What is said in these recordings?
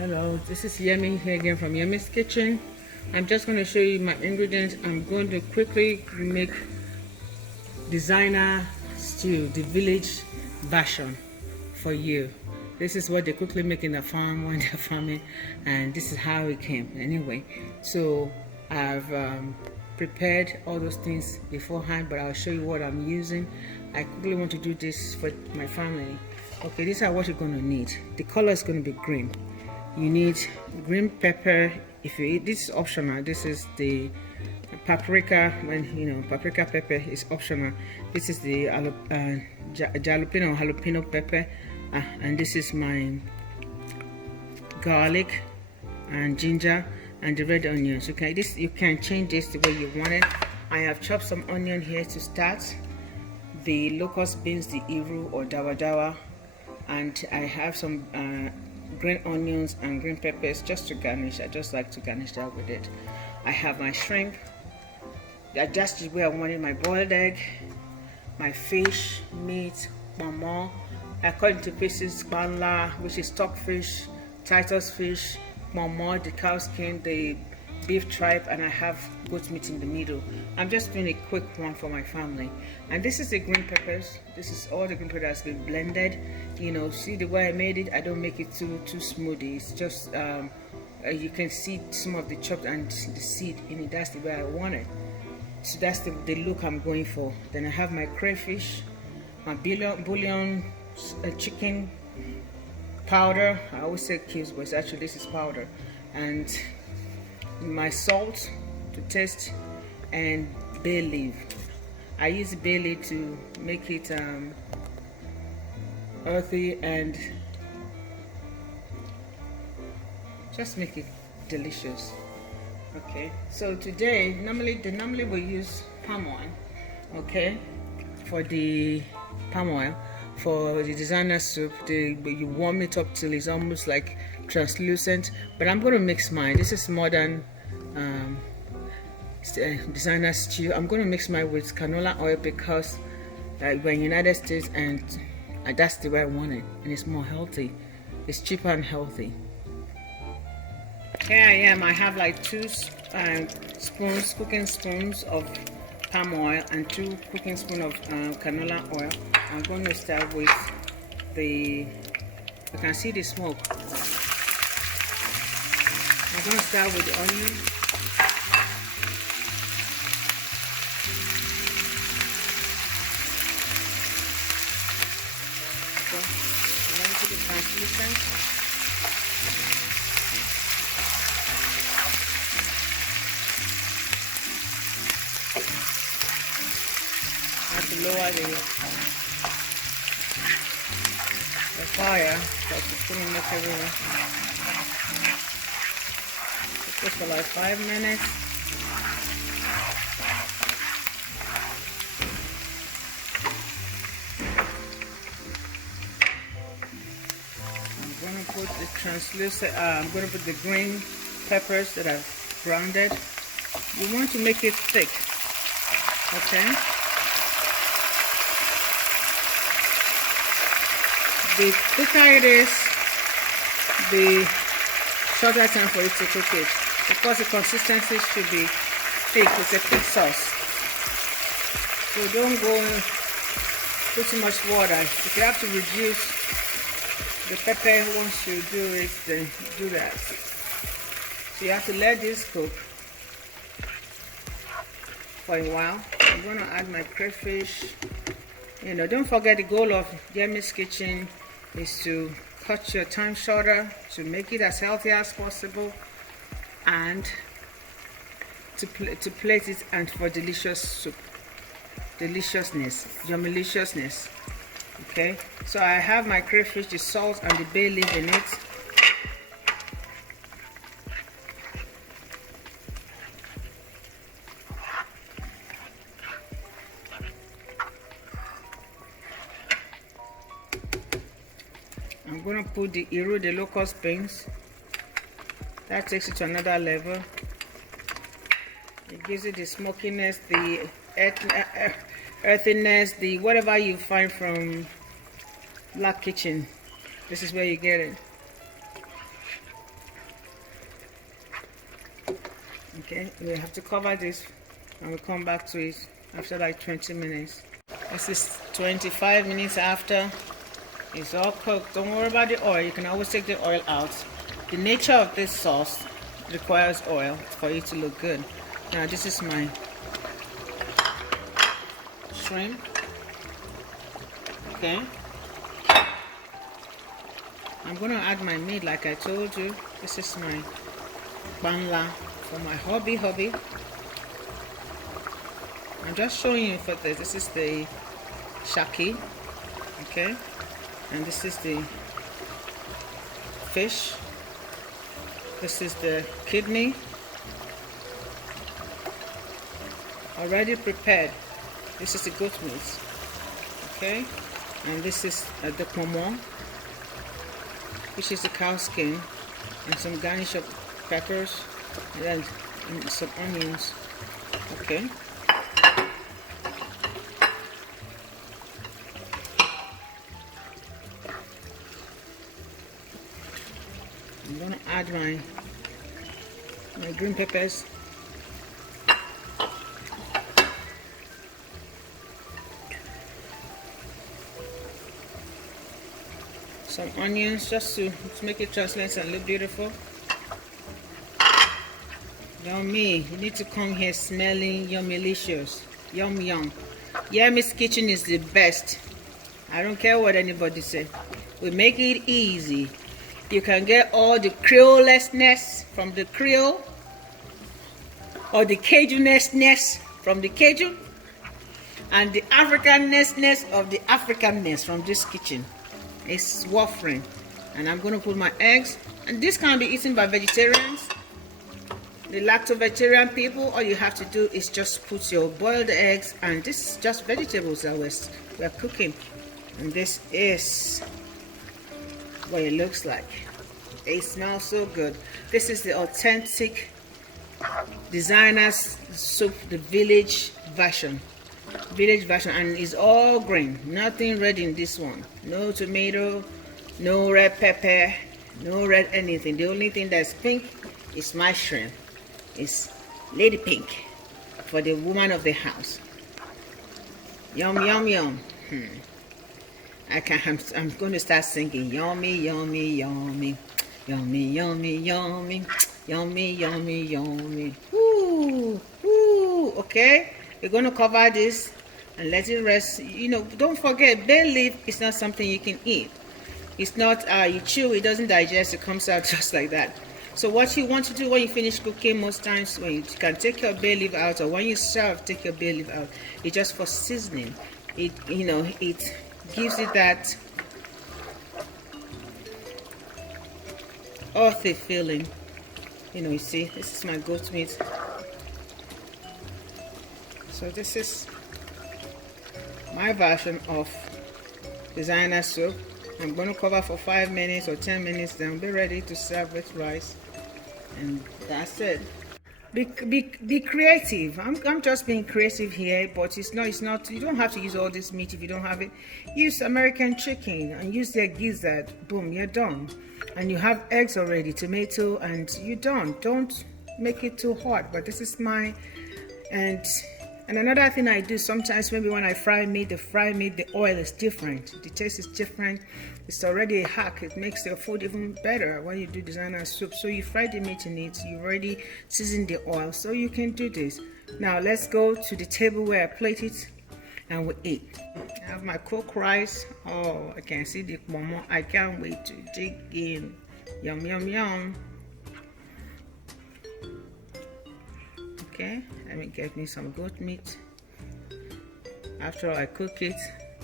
Hello, this is Yemi here again from Yemi's Kitchen. I'm just going to show you my ingredients. I'm going to quickly make designer stew, the village version for you. This is what they quickly make in the farm when they're farming, and this is how it came anyway. So I've prepared all those things beforehand, but I'll show you what I'm using. I quickly want to do this for my family. Okay, these are what you're going to need. The color is going to be green. You need green pepper. If you eat, this is optional. This is the paprika. When paprika pepper is optional. This is the jalapeno pepper, and this is my garlic and ginger and the red onions. Okay, this you can change this the way you want it. I have chopped some onion here to start, the locust beans, the iru or dawa dawa, and I have some green onions and green peppers just to garnish. I just like to garnish that with it. I have my shrimp. That's just where I wanted my boiled egg, my fish, meat, mama. I cut into pieces banla, which is stockfish, Titus fish, mama, the cow skin, the beef tripe, and I have goat meat in the middle. I'm just doing a quick one for my family. And this is the green peppers. This is all the green pepper that's been blended. See the way I made it. I don't make it too smoothie. It's just you can see some of the chopped and the seed in it. That's the way I want it. So that's the look I'm going for. Then I have my crayfish, my bouillon chicken powder. I always say cubes, but actually this is powder. And my salt to taste, and bay leaf. I use bay leaf to make it earthy and just make it delicious. Okay, so today normally we use palm oil, okay, for the palm oil. For the designer soup, you warm it up till it's almost like translucent, but I'm going to mix mine. This is modern designer stew. I'm going to mix mine with canola oil because we're in the United States, and that's the way I want it, and it's more healthy. It's cheaper and healthy. Here I am. I have like 2 cooking spoons of palm oil and 2 cooking spoons of canola oil. I'm going to start with you can see the smoke. I'm going to start with the onion. Okay. I'm going to put the translucent. I have to lower the fire because it's going to make everything. Cook this for like 5 minutes. I'm going to put the translucent. I'm going to put the green peppers that I've grounded. You want to make it thick, okay? The quicker it is, the shorter time for it to cook it, because the consistency should be thick. It's a thick sauce, so don't go and put too much water. If you have to reduce the pepper once you do it, then do that. So you have to let this cook for a while. I'm going to add my crayfish. Don't forget, the goal of Yemi's Kitchen is to cut your time shorter, to make it as healthy as possible, and to plate it and for delicious soup, deliciousness, yummy-liciousness. Okay, so I have my crayfish, the salt and the bay leaf in it. I'm going to put the iru, the locust beans. That takes it to another level. It gives it the smokiness, the earthiness, the whatever you find from Black Kitchen. This is where you get it. Okay, we have to cover this and we'll come back to it after like 20 minutes. This is 25 minutes after. It's all cooked. Don't worry about the oil. You can always take the oil out. The nature of this sauce requires oil for it to look good. Now this is my shrimp. Okay. I'm gonna add my meat like I told you. This is my bangla for my hobby. I'm just showing you for this. This is the shaki, okay, and this is the fish. This is the kidney, already prepared. This is the goat meat, okay, and this is the pomo, which is the cow skin, and some garnish of peppers, and some onions, okay. I'm gonna add my green peppers. Some onions just to make it translucent and look beautiful. Yummy. You need to come here smelling yummy-licious. Yum yum. Ayamase's kitchen is the best. I don't care what anybody says. We make it easy. You can get all the Creole-ness from the Creole, or the Cajun-ness from the Cajun, and the African-ness of the African-ness from this kitchen. It's waffling. And I'm going to put my eggs. And this can be eaten by vegetarians, the lacto-vegetarian people. All you have to do is just put your boiled eggs, and this is just vegetables that we're cooking. And this is what it looks like. It smells so good. This is the authentic designer's soup, the village version, and it's all green, nothing red in this one. No tomato, no red pepper, no red anything. The only thing that's pink is my shrimp. It's lady pink for the woman of the house. Yum yum yum. I'm going to start singing yummy yummy yummy yummy yummy yummy yummy yummy yummy. Ooh, ooh. Okay, we're going to cover this and let it rest. You know, don't forget, bay leaf is not something you can eat. It's not you chew, it doesn't digest, it comes out just like that. So what you want to do when you finish cooking, most times when you can take your bay leaf out, or when you serve, take your bay leaf out. It's just for seasoning. It, you know, it gives it that earthy feeling. You know, you see, this is my goat meat. So this is my version of designer soup. I'm going to cover for 5 minutes or 10 minutes, then be ready to serve with rice. And that's it. Be creative. I'm just being creative here, but it's not, you don't have to use all this meat if you don't have it. Use American chicken and use their gizzard. Boom, you're done. And you have eggs already, tomato, and you're done. Don't make it too hot. But this is my, and another thing I do sometimes, maybe when I fry meat, the oil is different, the taste is different. It's already a hack. It makes your food even better when you do designer soup. So you fry the meat in it, you already season the oil, so you can do this. Now let's go to the table where I plate it and we eat. I have my cooked rice. Oh, I can see the momo. I can't wait to dig in. Yum yum yum. Okay, let me get me some goat meat. After I cook it,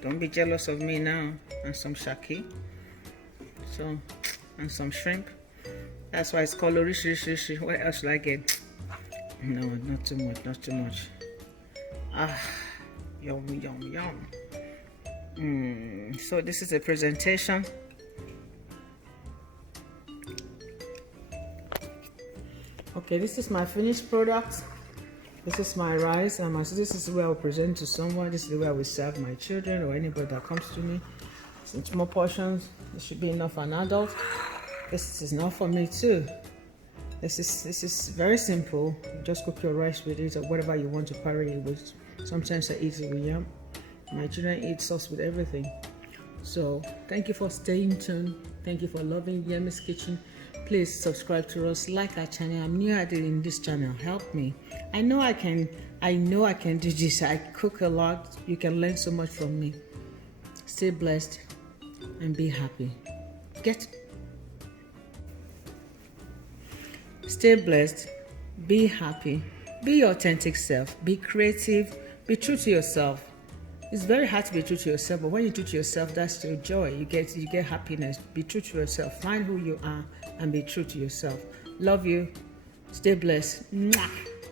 don't be jealous of me now. And some shaki, so, and some shrimp. That's why it's called rishi. What else should I get? No, not too much, not too much. Ah, yum yum yum. So this is a presentation. Okay, this is my finished product. This is my rice, and this is the way I will present to someone. This is the way I will serve my children or anybody that comes to me. In small portions, it should be enough for an adult. This is enough for me too. This is very simple. Just cook your rice with it or whatever you want to pair it with. Sometimes I eat it with yam. My children eat sauce with everything. So thank you for staying tuned. Thank you for loving Yemi's Kitchen. Please subscribe to us, like our channel. I'm new at it in this channel. Help me. I know I can do this. I cook a lot. You can learn so much from me. Stay blessed and be happy. Stay blessed, be happy, be your authentic self, be creative, be true to yourself. It's very hard to be true to yourself, but when you true to yourself, that's your joy. You get happiness. Be true to yourself. Find who you are and be true to yourself. Love you. Stay blessed. Mwah.